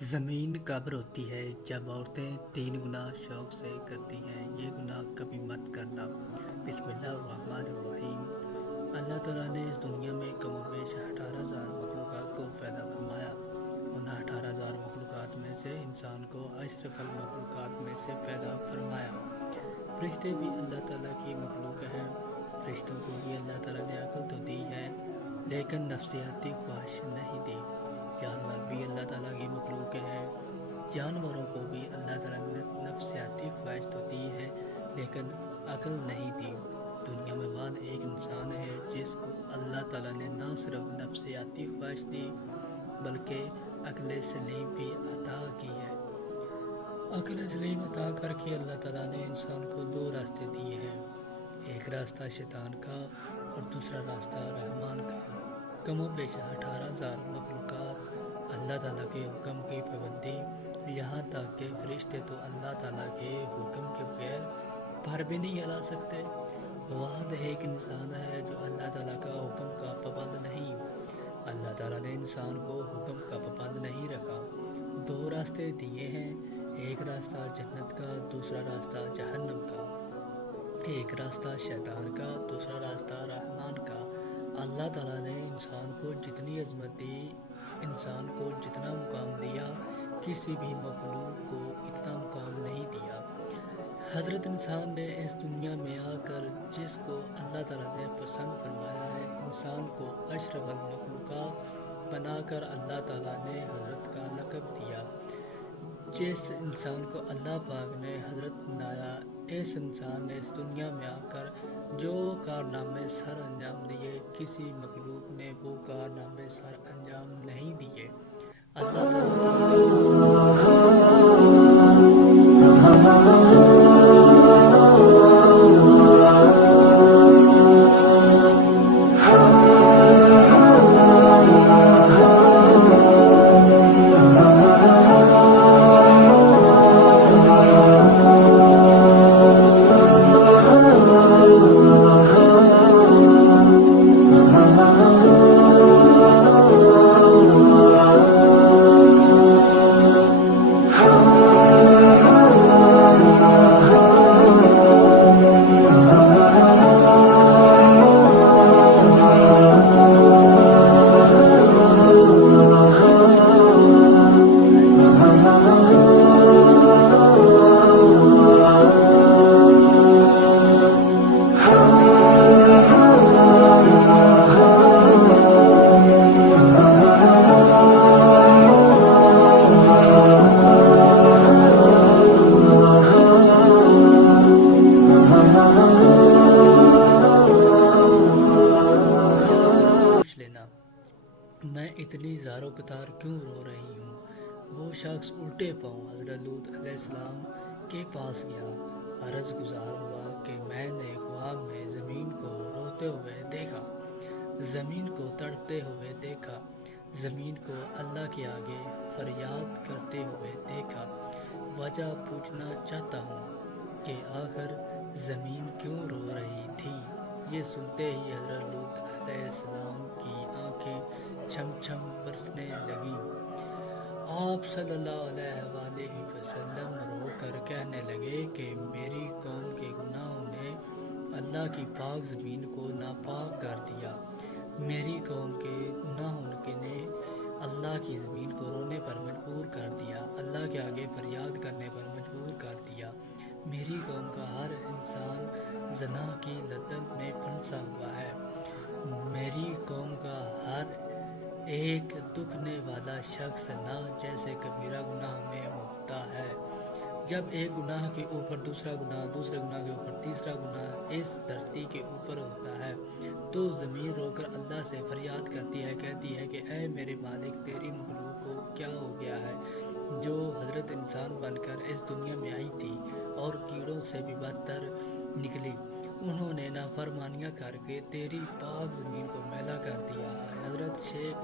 زمین قبر ہوتی ہے جب عورتیں تین گناہ شوق سے کرتی ہیں۔ یہ گناہ کبھی مت کرنا۔ بسم اللہ الرحمن الرحیم۔ اللہ تعالیٰ نے اس دنیا میں کم و بیش 18,000 مخلوقات کو پیدا فرمایا۔ ان 18,000 مخلوقات میں سے انسان کو اشرف المخلوقات میں سے پیدا فرمایا۔ فرشتے بھی اللہ تعالیٰ کی مخلوق ہیں۔ فرشتوں کو بھی اللہ تعالیٰ نے عقل تو دی ہے لیکن نفسیاتی خواہش نہیں دی۔ جانور بھی اللہ تعالیٰ کی مخلوق ہیں۔ جانوروں کو بھی اللہ تعالیٰ نے نفسیاتی خواہش تو دی ہے لیکن عقل نہیں دی۔ دنیا میں بعد ایک انسان ہے جس کو اللہ تعالیٰ نے نہ صرف نفسیاتی خواہش دی بلکہ عقل سلیم بھی عطا کی ہے۔ عقل سلیم عطا کر کے اللہ تعالیٰ نے انسان کو دو راستے دیے ہیں، ایک راستہ شیطان کا اور دوسرا راستہ رحمان کا۔ کم و بیش 18,000 مخلوقات اللہ تعالیٰ کے حکم کی پابندی، یہاں تک کہ فرشتے تو اللہ تعالیٰ کے حکم کے بغیر پر بھی نہیں ہلا سکتے۔ واحد ایک انسان ہے جو اللہ تعالیٰ کا حکم کا پابند نہیں۔ اللہ تعالیٰ نے انسان کو حکم کا پابند نہیں رکھا۔ دو راستے دیے ہیں، ایک راستہ جنت کا، دوسرا راستہ جہنم کا۔ ایک راستہ شیطان کا، دوسرا راستہ رحمان کا۔ اللہ تعالیٰ نے انسان کو جتنی عظمت دی، انسان کو جتنا مقام دیا، کسی بھی مخلوق کو اتنا مقام نہیں دیا۔ حضرت انسان نے اس دنیا میں آ کر جس کو اللہ تعالیٰ نے پسند فرمایا ہے، انسان کو اشرف المخلوقات بنا کر اللہ تعالیٰ نے حضرت کا لقب دیا۔ جس انسان کو اللہ پاک نے حضرت بنایا، اس انسان نے اس دنیا میں آ کر جو کارنامے سر انجام دیے، کسی مخلوق نے وہ کارنامے سر انجام نہیں دیے۔ اللہ میں اتنی زار و قطار کیوں رو رہی ہوں؟ وہ شخص الٹے پاؤں حضرت لوط علیہ السلام کے پاس گیا۔ عرض گزار ہوا کہ میں نے خواب میں زمین کو روتے ہوئے دیکھا، زمین کو تڑپتے ہوئے دیکھا، زمین کو اللہ کے آگے فریاد کرتے ہوئے دیکھا۔ وجہ پوچھنا چاہتا ہوں کہ آخر زمین کیوں رو رہی تھی؟ یہ سنتے ہی حضرت لوط علیہ السلام کی آنکھیں چھم چھم برسنے لگیں۔ آپ صلی اللہ علیہ وآلہ وسلم رو کر کہنے لگے کہ میری قوم کے گناہوں نے اللہ کی پاک زمین کو ناپاک کر دیا۔ میری قوم کے گناہوں نے اللہ کی زمین کو رونے پر مجبور کر دیا، اللہ کے آگے فریاد کرنے پر مجبور کر دیا۔ میری قوم کا ہر انسان زنا کی لذت میں پھنسا ہوا ہے۔ میری قوم کا ہر ایک دکھنے والا شخص نہ جیسے کبیرہ گناہ میں مبتلا ہے۔ جب ایک گناہ کے اوپر دوسرا گناہ، دوسرے گناہ کے اوپر تیسرا گناہ اس دھرتی کے اوپر ہوتا ہے تو زمین رو کر اللہ سے فریاد کرتی ہے، کہتی ہے کہ اے میرے مالک، تیری مخلوق کو کیا ہو گیا ہے جو حضرت انسان بن کر اس دنیا میں آئی تھی اور کیڑوں سے بھی بدتر نکلی۔ انہوں نے نافرمانیاں کر کے تیری پاک زمین کو میلا کر دیا ہے۔ حضرت شیخ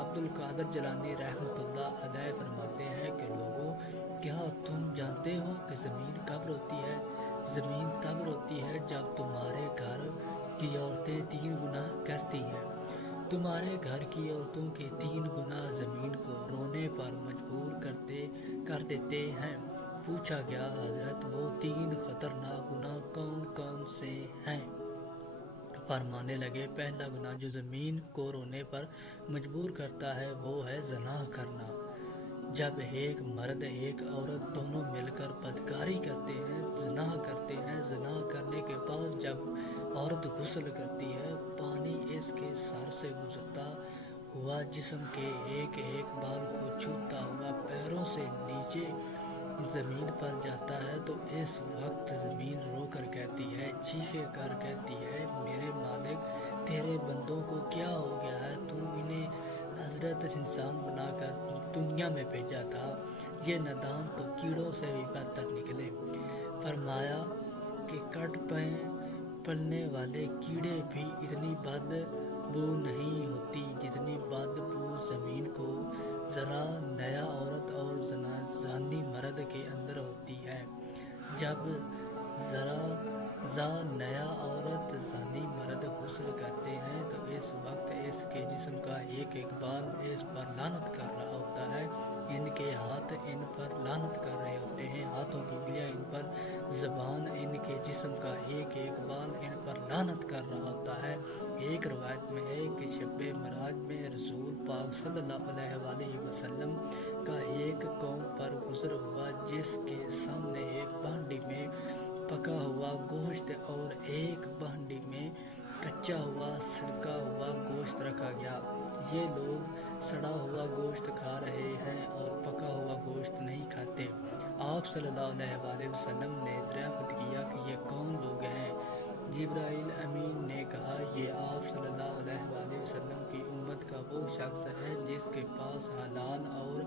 عبد القادر جیلانی رحمۃ اللہ علیہ فرماتے ہیں کہ لوگوں، کیا تم جانتے ہو کہ زمین کب روتی ہے؟ زمین تب روتی ہے جب تمہارے گھر کی عورتیں 3 گناہ کرتی ہیں۔ تمہارے گھر کی عورتوں کے 3 گنا زمین کو رونے پر مجبور کر دیتے ہیں۔ پوچھا گیا حضرت وہ 3 خطرناک گناہ کون کون سے ہیں؟ فرمانے لگے پہلا گناہ جو زمین کو رونے پر مجبور کرتا ہے وہ ہے زنا کرنا۔ جب ایک مرد ایک عورت دونوں مل کر بدکاری کرتے ہیں، زنا کرنے کے بعد جب عورت غسل کرتی ہے، پانی اس کے سر سے گزرتا ہوا جسم کے ایک ایک بال کو چھوتا ہوا پیروں سے نیچے زمین پر جاتا ہے تو اس وقت زمین رو کر کہتی ہے، چیخے کر کہتی ہے، میرے مالک تیرے بندوں کو کیا ہو گیا ہے؟ تو انہیں حضرت انسان بنا کر دنیا میں بھیجا تھا، یہ نادان تو کیڑوں سے بھی بدتر نکلے۔ فرمایا کہ کٹ پلنے والے کیڑے بھی اتنی بد بو نہیں ہوتی جتنی بد بو زمین کو ذرا نیا عورت اور زانی مرد کے اندر ہوتی ہے۔ جب ذرا نیا عورت زانی مرد غسل کرتے ہیں تو اس وقت اس کے جسم کا ایک ایک بال اس پر لعنت کر رہا ہوتا ہے، ان کے ہاتھ ان پر لعنت کر رہے ہوتے ہیں، ہاتھوں کی انگلیاں ان پر، زبان ان کے جسم کا ایک ایک بال ان پر لعنت کر رہا ہوتا ہے۔ ایک روایت میں ہے کہ شب معراج میں رسول پاک صلی اللہ علیہ وآلہ وسلم کا ایک قوم پر گزر ہوا جس کے سامنے ایک بانڈی میں پکا ہوا گوشت اور ایک بانڈی میں کچا ہوا سڑکا ہوا گوشت رکھا گیا۔ یہ لوگ سڑا ہوا گوشت کھا رہے ہیں اور پکا ہوا گوشت نہیں کھاتے۔ آپ صلی اللہ علیہ وآلہ وسلم نے دریافت کیا کہ یہ کون لوگ ہیں؟ جبرائیل امین نے کہا یہ آپ صلی اللہ علیہ وآلہ وسلم کی امت کا وہ شخص ہے جس کے پاس حلال اور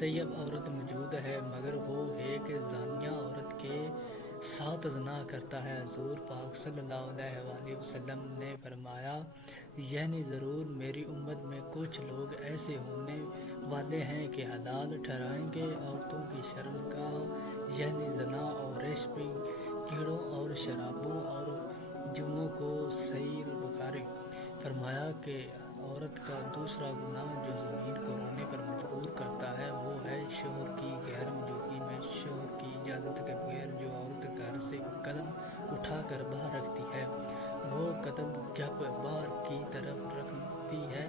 طیب عورت موجود ہے مگر وہ ایک زانیہ عورت کے ساتھ زنا کرتا ہے۔ حضور پاک صلی اللہ علیہ وآلہ وسلم نے فرمایا یعنی ضرور میری امت میں کچھ لوگ ایسے ہونے والے ہیں کہ حلال ٹھہرائیں گے عورتوں کی شرمگاہ یعنی زنا اور ریشمی کیڑوں اور شرابوں اور جوؤں کو سیر بخاری۔ فرمایا کہ عورت کا دوسرا گناہ جو زمین کو رونے پر مجبور کرتا ہے وہ ہے شوہر کی غیر موجودگی میں شوہر کی اجازت کے بغیر جو عورت گھر سے قدم اٹھا کر باہر رکھتی ہے، وہ قدم جب باہر کی طرف رکھتی ہے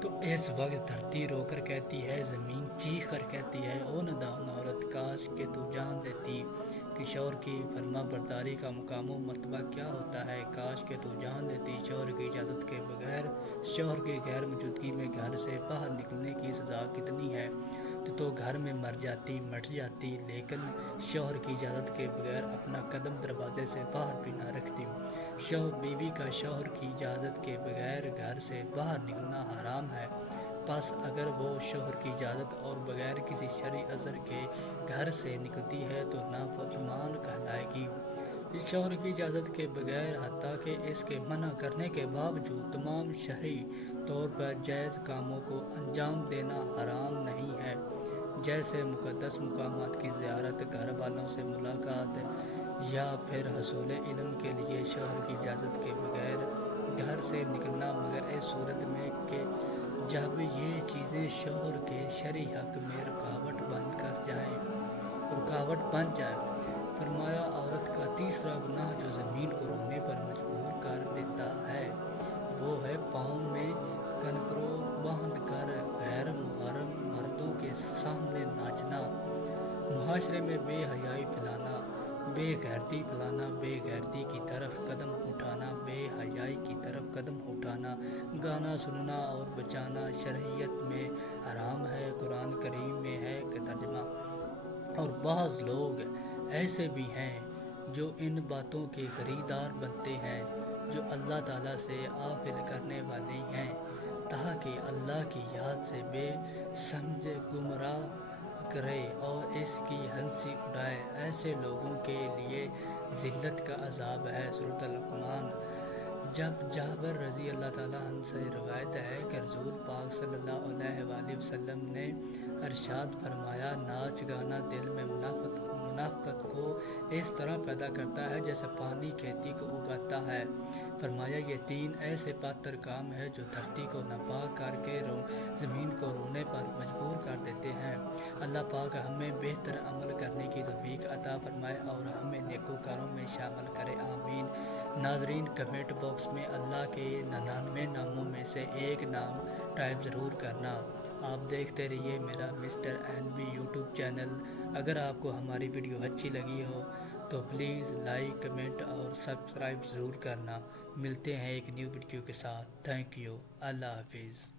تو اس وقت دھرتی رو کر کہتی ہے، زمین چیخ کر کہتی ہے، او نادان عورت کاش کہ تو جان لیتی کہ شوہر کی فرما برداری کا مقام و مرتبہ کیا ہوتا ہے، کاش کہ تو جان لیتی شوہر کی اجازت کے بغیر شوہر کی غیر موجودگی میں گھر سے باہر نکلنے کی سزا کتنی ہے، تو گھر میں مٹ جاتی لیکن شوہر کی اجازت کے بغیر اپنا قدم دروازے سے باہر بھی نہ رکھتی۔ بیوی کا شوہر کی اجازت کے بغیر گھر سے باہر نکلنا حرام ہے، پس اگر وہ شوہر کی اجازت اور بغیر کسی شرعی عذر کے گھر سے نکلتی ہے تو نافرمان کہلائے گی۔ شوہر کی اجازت کے بغیر حتیٰ کہ اس کے منع کرنے کے باوجود تمام شرعی طور پر جائز کاموں کو انجام دینا حرام نہیں ہے، جیسے مقدس مقامات کی زیارت، گھر والوں سے ملاقات یا پھر حصول علم کے لیے شوہر کی اجازت کے بغیر گھر سے نکلنا، مگر اس صورت میں کہ جب یہ چیزیں شوہر کے شرعی حق میں رکاوٹ بن جائیں۔ فرمایا عورت کا تیسرا گناہ جو زمین کو رونے پر مجبور کر دیتا ہے وہ ہے پاؤں میں کنکرو باندھ کر غیر محرم مردوں کے سامنے ناچنا، معاشرے میں بے حیائی پھیلانا، بے غیرتی پھیلانا، بے غیرتی کی طرف قدم اٹھانا، بے حیائی کی طرف قدم اٹھانا، گانا سننا اور بجانا شرعیت میں حرام ہے، قرآن کریم میں ہے کہ ترجمہ۔ اور بعض لوگ ایسے بھی ہیں جو ان باتوں کے خریدار بنتے ہیں جو اللہ تعالیٰ سے غافل کرنے والی ہیں تاکہ اللہ کی یاد سے بے سمجھ گمراہ کرے اور اس کی ہنسی اڑائے، ایسے لوگوں کے لیے ذلت کا عذاب ہے۔ سورۃ لقمان۔ جب جابر رضی اللہ تعالیٰ عنہ سے روایت ہے کہ رسول پاک صلی اللہ علیہ وآلہ وسلم نے ارشاد فرمایا ناچ گانا دل میں منافقت کو اس طرح پیدا کرتا ہے جیسے پانی کھیتی کو اگاتا ہے۔ فرمایا یہ 3 ایسے پاتر کام ہیں جو دھرتی کو ناپاک کر کے زمین کو رونے پر مجبور کر دیتے ہیں۔ اللہ پاک ہمیں بہتر عمل کرنے کی توفیق عطا فرمائے اور ہمیں نیکوکاروں میں شامل کرے، آمین۔ ناظرین، کمنٹ باکس میں اللہ کے 99 ناموں میں سے ایک نام ٹائپ ضرور کرنا۔ آپ دیکھتے رہیے میرا مسٹر NB یوٹیوب چینل۔ اگر آپ کو ہماری ویڈیو اچھی لگی ہو تو پلیز لائک، کمنٹ اور سبسکرائب ضرور کرنا۔ ملتے ہیں ایک نیو ویڈیو کے ساتھ۔ Thank you. اللہ حافظ۔